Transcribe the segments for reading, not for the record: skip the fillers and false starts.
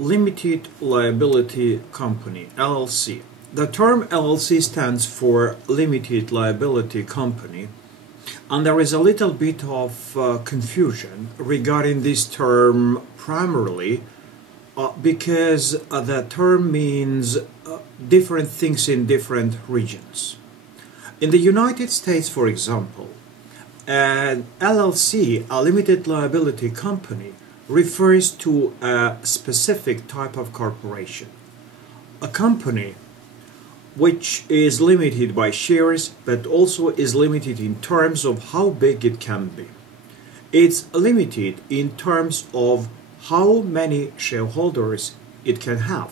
Limited Liability Company, LLC. The term LLC stands for Limited Liability Company, and there is a little bit of confusion regarding this term, primarily because the term means different things in different regions. In the United States, for example, an LLC, a limited liability company, refers to a specific type of corporation. A company which is limited by shares, but also is limited in terms of how big it can be. It's limited in terms of how many shareholders it can have,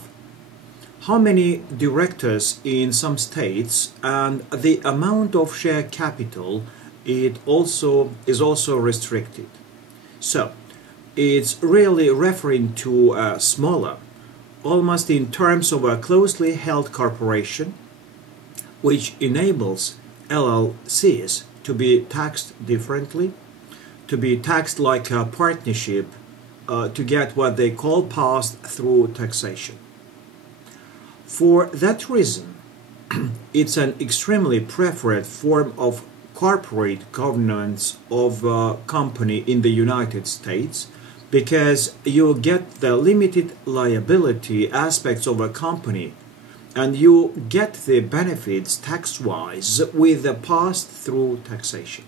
how many directors in some states, and the amount of share capital is also restricted. So it's really referring to a smaller, almost in terms of a closely held corporation, which enables LLCs to be taxed differently, to be taxed like a partnership, to get what they call pass-through taxation. For that reason, it's an extremely preferred form of corporate governance of a company in the United States, because you get the limited liability aspects of a company and you get the benefits tax-wise with the pass-through taxation.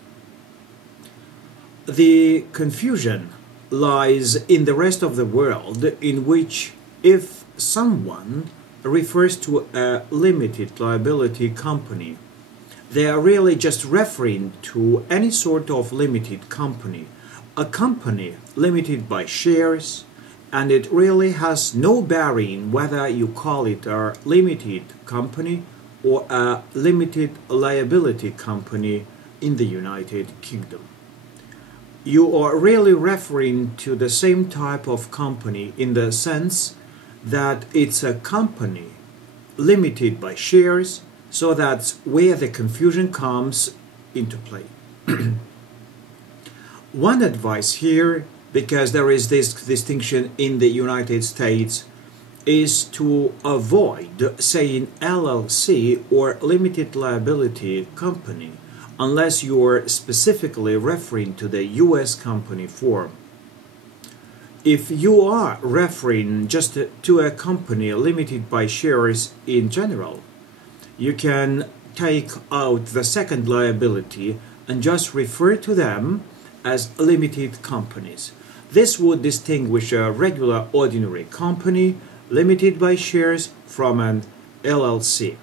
The confusion lies in the rest of the world, in which if someone refers to a limited liability company, they are really just referring to any sort of limited company, a company limited by shares, and it really has no bearing whether you call it a limited company or a limited liability company in the United Kingdom. You are really referring to the same type of company in the sense that it's a company limited by shares, so that's where the confusion comes into play. One advice here, because there is this distinction in the United States, is to avoid saying LLC or limited liability company unless you are specifically referring to the US company form. If you are referring just to a company limited by shares in general, you can take out the second liability and just refer to them as limited companies. This would distinguish a regular ordinary company limited by shares from an LLC.